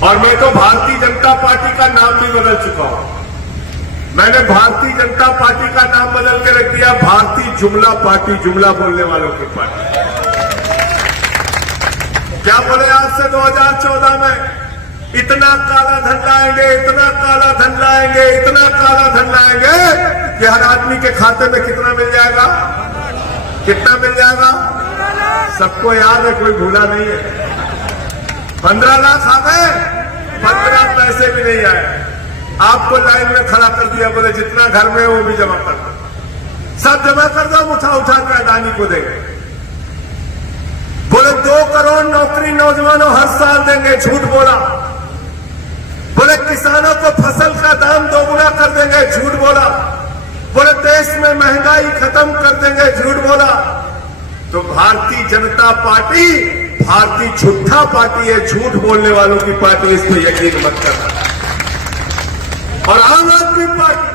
और मैं तो भारतीय जनता पार्टी का नाम भी बदल चुका हूं। मैंने भारतीय जनता पार्टी का नाम बदल के रख दिया भारतीय जुमला पार्टी, जुमला बोलने वालों की पार्टी। क्या बोले आपसे 2014 में इतना काला धन लाएंगे, इतना काला धन लाएंगे, इतना काला धन लाएंगे कि हर आदमी के खाते में कितना मिल जाएगा? कितना मिल जाएगा? सबको याद है, कोई भूला नहीं है। 15 लाख आ गए, 15 पैसे भी नहीं आए। आपको लाइन में खड़ा कर दिया, बोले जितना घर में है वो भी जमा कर दो, सब जमा कर दो, उठा उठा के अडानी को देंगे। बोले 2 करोड़ नौकरी नौजवानों हर साल देंगे, झूठ बोला। बोले किसानों को फसल का दाम 2 गुना कर देंगे, झूठ बोला। बोले देश में महंगाई खत्म कर देंगे, झूठ बोला। तो भारतीय जनता पार्टी भारतीय झूठा पार्टी है, झूठ बोलने वालों की पार्टी, इस पर यकीन मत करना। और आम आदमी पार्टी,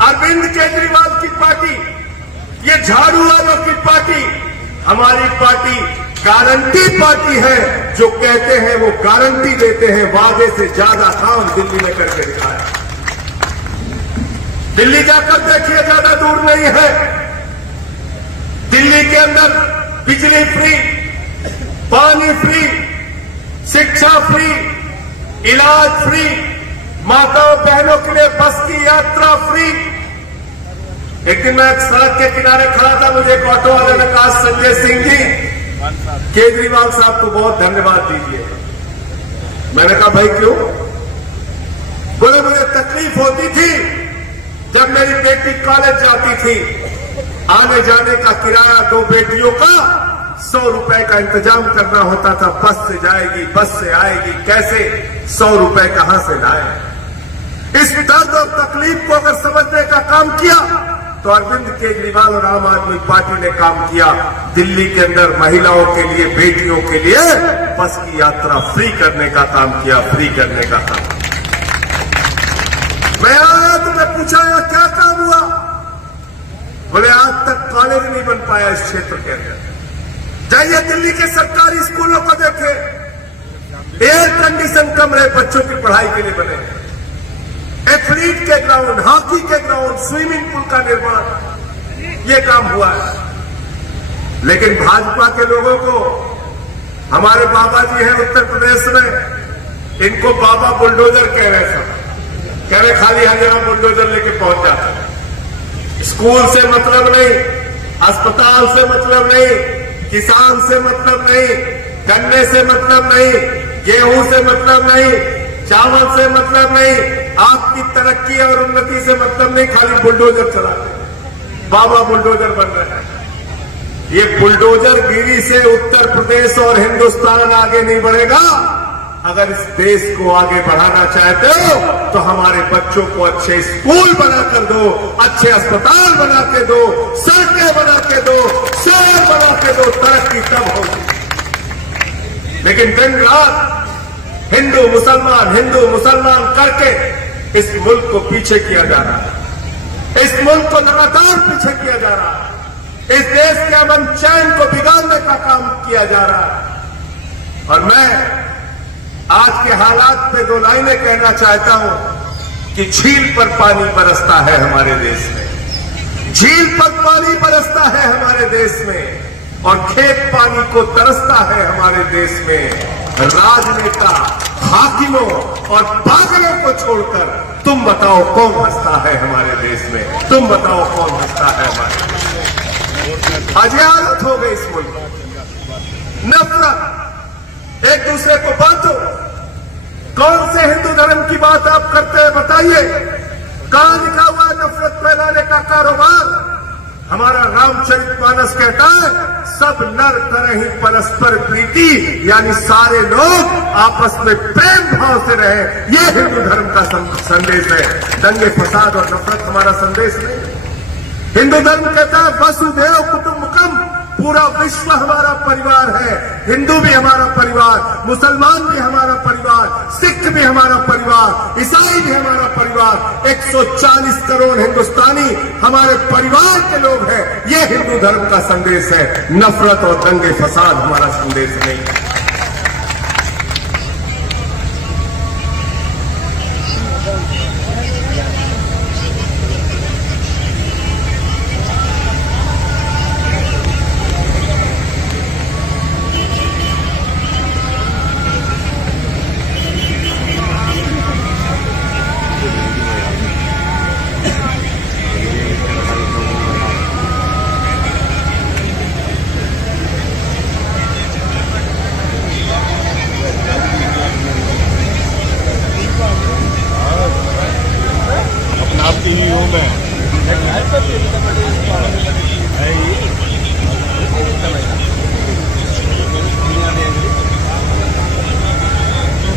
अरविंद केजरीवाल की पार्टी, ये झाड़ू वालों की पार्टी, हमारी पार्टी गारंटी पार्टी है। जो कहते हैं वो गारंटी देते हैं, वादे से ज्यादा काम दिल्ली में करके दिखाया। दिल्ली जाकर देखिए, ज्यादा दूर नहीं है। दिल्ली के अंदर बिजली फ्री, पानी फ्री, शिक्षा फ्री, इलाज फ्री, माताओं बहनों के लिए बस की यात्रा फ्री। एक दिन मैं एक सड़क के किनारे खड़ा था, मुझे एक ऑटो वाले ने कहा, संजय सिंह जी केजरीवाल साहब को बहुत धन्यवाद दीजिए। मैंने कहा भाई क्यों? बोले मुझे तकलीफ होती थी जब मेरी बेटी कॉलेज जाती थी, आने जाने का किराया 2 बेटियों का 100 रुपए का इंतजाम करना होता था। बस से जाएगी, बस से आएगी, कैसे 100 रुपए कहां से लाए? इस दर्द और तकलीफ को अगर समझने का काम किया तो अरविंद केजरीवाल और आम आदमी पार्टी ने काम किया। दिल्ली के अंदर महिलाओं के लिए, बेटियों के लिए बस की यात्रा फ्री करने का काम किया, फ्री करने का काम। मैं आया तो मैं पूछा क्या काम हुआ? बोले आज तक कॉलेज नहीं बन पाया इस क्षेत्र के अंदर। जाइए दिल्ली के सरकारी स्कूलों को देखे, एयर कंडीशन कमरे बच्चों की पढ़ाई के लिए बने, एथलीट के ग्राउंड, हॉकी के ग्राउंड, स्विमिंग पूल का निर्माण, ये काम हुआ है। लेकिन भाजपा के लोगों को, हमारे बाबा जी हैं उत्तर प्रदेश में, इनको बाबा बुलडोजर कह रहे सब, कह रहे खाली हरियाणा बुलडोजर लेके पहुंच जाता है। स्कूल से मतलब नहीं, अस्पताल से मतलब नहीं, किसान से मतलब नहीं, गन्ने से मतलब नहीं, गेहूं से मतलब नहीं, चावल से मतलब नहीं, आपकी तरक्की और उन्नति से मतलब नहीं, खाली बुलडोजर चलाते, बाबा बुलडोजर बन रहे हैं। ये बुलडोजर गिरी से उत्तर प्रदेश और हिंदुस्तान आगे नहीं बढ़ेगा। अगर इस देश को आगे बढ़ाना चाहते हो तो हमारे बच्चों को अच्छे स्कूल बना कर दो, अच्छे अस्पताल बना के दो, सड़कें बना के दो, शहर बना के दो, तरक्की तब होगी। लेकिन दिन रात हिंदू मुसलमान करके इस मुल्क को पीछे किया जा रहा है, इस मुल्क को लगातार पीछे किया जा रहा है, इस देश के अमन चैन को बिगाड़ने का काम किया जा रहा है। और मैं आज के हालात पे 2 लाइनें कहना चाहता हूं कि झील पर पानी बरसता है हमारे देश में, झील पर पानी बरसता है हमारे देश में, और खेत पानी को तरसता है हमारे देश में। राजनेता, हाकिमों और पागलों को छोड़कर तुम बताओ कौन हंसता है हमारे देश में? तुम बताओ कौन हंसता है हमारे देश में? आज ये हालत हो गई इस मुल्क में। नफरत, एक दूसरे को बांटो। कौन से हिंदू धर्म की बात आप करते हैं बताइए? कहां लिखा हुआ नफरत फैलाने का कारोबार? हमारा रामचरितमानस कहता है सब नर तरह ही परस्पर प्रीति, यानी सारे लोग आपस में प्रेम भाव से रहे। ये हिंदू धर्म का संदेश है, दंगे फसाद और नफरत हमारा संदेश नहीं। हिंदू धर्म कहता है वसुधैव कुटुंबकम, पूरा विश्व हमारा परिवार है। हिंदू भी हमारा परिवार, मुसलमान भी हमारा परिवार, सिख भी हमारा परिवार, ईसाई भी हमारा परिवार, 140 करोड़ हिंदुस्तानी हमारे परिवार के लोग हैं। ये हिंदू धर्म का संदेश है, नफरत और दंगे फसाद हमारा संदेश नहीं है।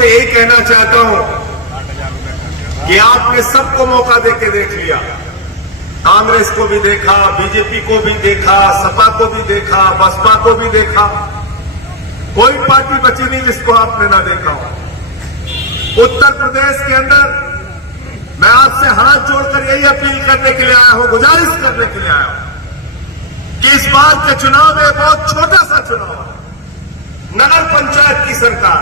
से यही कहना चाहता हूं कि आपने सबको मौका देके देख लिया। कांग्रेस को भी देखा, बीजेपी को भी देखा, सपा को भी देखा, बसपा को भी देखा। कोई पार्टी बची नहीं जिसको आपने ना देखा हो। उत्तर प्रदेश के अंदर मैं आपसे हाथ जोड़कर यही अपील करने के लिए आया हूं, गुजारिश करने के लिए आया हूं कि इस बार के चुनाव में बहुत छोटा सा चुनाव है। नगर पंचायत की सरकार,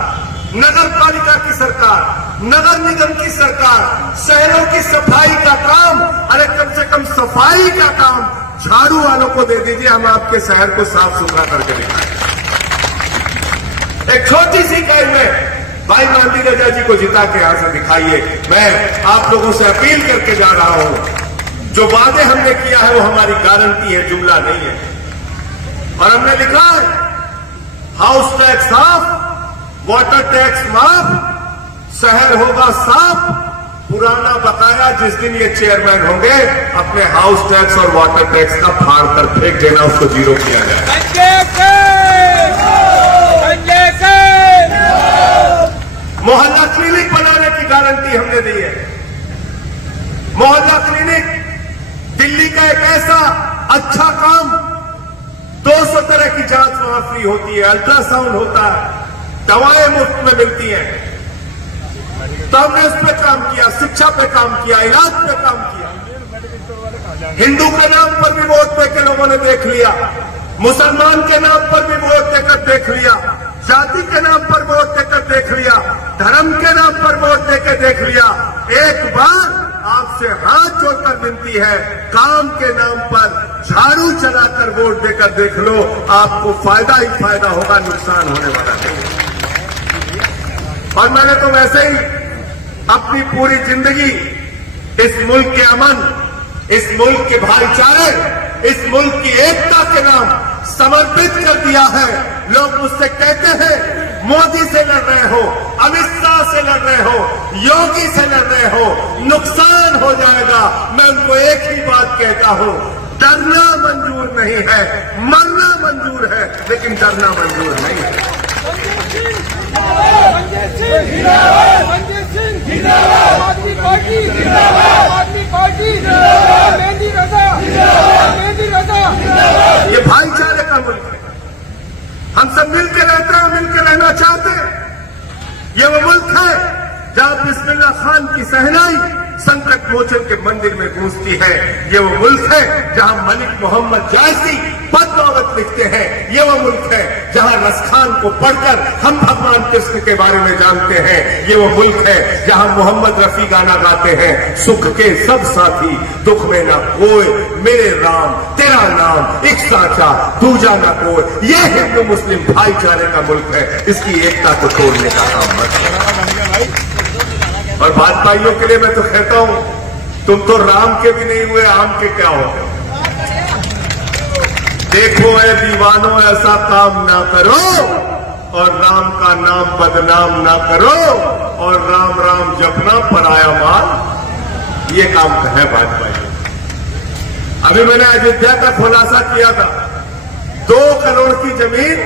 नगर पालिका की सरकार, नगर निगम की सरकार, शहरों की सफाई का काम, अरे कम से कम सफाई का काम झाड़ू वालों को दे दीजिए, हम आपके शहर को साफ सुथरा करके दिखाएं। एक छोटी सी इकाई में भाई मांडी रजा जी को जिता के यहां से दिखाइए। मैं आप लोगों से अपील करके जा रहा हूं, जो वादे हमने किया है वो हमारी गारंटी है, जुमला नहीं है। और हमने लिखा है हाउस टैक्स साफ, वाटर टैक्स माफ, शहर होगा साफ, पुराना बकाया जिस दिन ये चेयरमैन होंगे अपने हाउस टैक्स और वाटर टैक्स का फाड़ कर फेंक देना, उसको जीरो किया जाए। मोहल्ला क्लिनिक बनाने की गारंटी हमने दी है। मोहल्ला क्लिनिक दिल्ली का एक ऐसा अच्छा काम, 200 तरह की जांच वहां फ्री होती है, अल्ट्रासाउंड होता है, दवाएं मुफ्त में मिलती हैं। तो हमने इस पे काम किया, शिक्षा पे काम किया, इलाज पे काम किया। हिंदू के नाम पर भी वोट देकर लोगों ने देख लिया, मुसलमान के नाम पर भी वोट देकर देख लिया, जाति के नाम पर वोट देकर देख लिया, धर्म के नाम पर वोट देकर देख लिया। एक बार आपसे हाथ जोड़कर विनती है, काम के नाम पर झाड़ू चलाकर वोट देकर देख लो, आपको फायदा ही फायदा होगा, नुकसान होने वाला नहीं। और मैंने तो वैसे ही अपनी पूरी जिंदगी इस मुल्क के अमन, इस मुल्क के भाईचारे, इस मुल्क की एकता के नाम समर्पित कर दिया है। लोग मुझसे कहते हैं मोदी से लड़ रहे हो, अमित शाह से लड़ रहे हो, योगी से लड़ रहे हो, नुकसान हो जाएगा। मैं उनको एक ही बात कहता हूं, डरना मंजूर नहीं है, मरना मंजूर है, लेकिन डरना मंजूर नहीं है। ये भाईचारे का मुल्क है, हम सब मिलकर रहते हैं, मिलकर रहना चाहते हैं। ये वो मुल्क है जहां बिस्मिल्लाह खान की सहनाई संकट मोचन के मंदिर में गूंजती है। ये वो मुल्क है जहां मलिक मोहम्मद जायसी बदौलत लिखते हैं। ये वो मुल्क है जहां रसखान को पढ़कर हम भगवान कृष्ण के बारे में जानते हैं। ये वो मुल्क है जहां मोहम्मद रफी गाना गाते हैं, सुख के सब साथी दुख में ना कोई, मेरे राम तेरा नाम एक साचा दूजा ना कोई। ये हिंदू मुस्लिम भाईचारे का मुल्क है, इसकी एकता को तोड़ने का काम मत करो। और भाजपाइयों के लिए मैं तो कहता हूं, तुम तो राम के भी नहीं हुए, आम के क्या हो गए। देखो ऐ दीवानों, ऐसा काम ना करो और राम का नाम बदनाम ना करो, और राम राम जपना पराया माल, ये काम है भाजपा। अभी मैंने अयोध्या का खुलासा किया था, 2 करोड़ की जमीन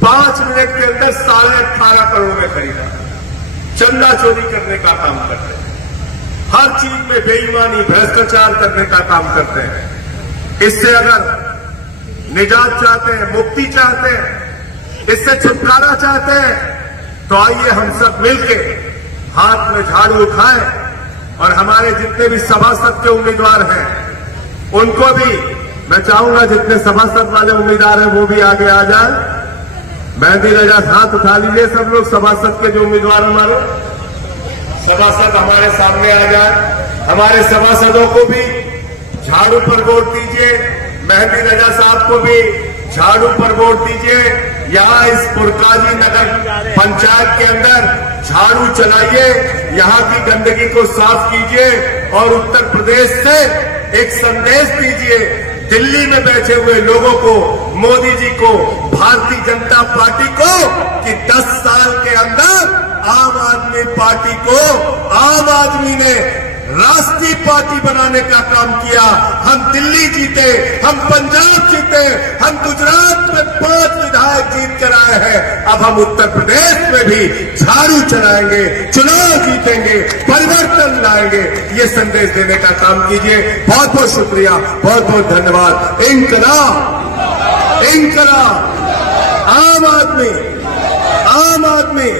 5 मिनट के अंदर 18.5 करोड़ में खरीदा। चंदा चोरी करने का काम करते हैं, हर चीज में बेईमानी भ्रष्टाचार करने का काम करते हैं। इससे अगर निजात चाहते हैं, मुक्ति चाहते हैं, इससे छुटकारा चाहते हैं, तो आइए हम सब मिलके हाथ में झाड़ू उठाएं और हमारे जितने भी सभासद के उम्मीदवार हैं उनको भी मैं चाहूंगा, जितने सभासद वाले उम्मीदवार हैं वो भी आगे आ जाए। मेहंदी रजा हाथ उठा लीजिए सब लोग, सभासद के जो उम्मीदवार हमारे सभासद हमारे सामने आ जाए। हमारे सभासदों को भी झाड़ू पर वोट दीजिए, मेहंदी रजा साहब को भी झाड़ू पर वोट दीजिए। यहाँ इस पुरकाजी नगर पंचायत के अंदर झाड़ू चलाइए, यहाँ की गंदगी को साफ कीजिए और उत्तर प्रदेश से एक संदेश दीजिए दिल्ली में बैठे हुए लोगों को, मोदी जी को, भारतीय जनता पार्टी को, कि 10 साल के अंदर आम आदमी पार्टी को आम आदमी ने राष्ट्रीय पार्टी बनाने का काम किया। हम दिल्ली जीते, हम पंजाब जीते, हम गुजरात में 5 विधायक जीत कर आए हैं। अब हम उत्तर प्रदेश में भी झाड़ू चलाएंगे, चुनाव जीतेंगे, परिवर्तन लाएंगे। ये संदेश देने का काम कीजिए। बहुत बहुत शुक्रिया, बहुत बहुत धन्यवाद। इंकलाब, इंकलाब, आम आदमी, आम आदमी।